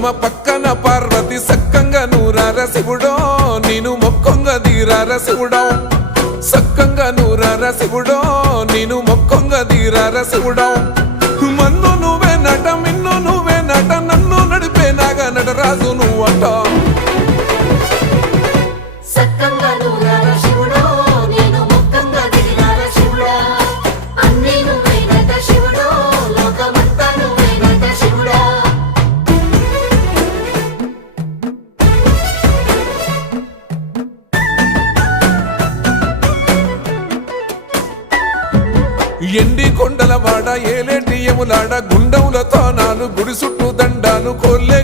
బ్రహ్మ పక్కన పార్వతి సక్కంగా నూరార శివుడో నేను మొక్కంగా తీరార శివుడో సక్కంగా నూరార శివుడో నేను మొక్కంగా తీరార శివుడో మన్ను నువ్వే నట మిన్ను నువ్వే నట నన్ను నడిపే నాగా నటరాజు నువ్వట ఎండి కొండల వాడ ఏలేటి యములాడ గుండములతో నాలు గుడి చుట్టూ దండాలు కోల్లే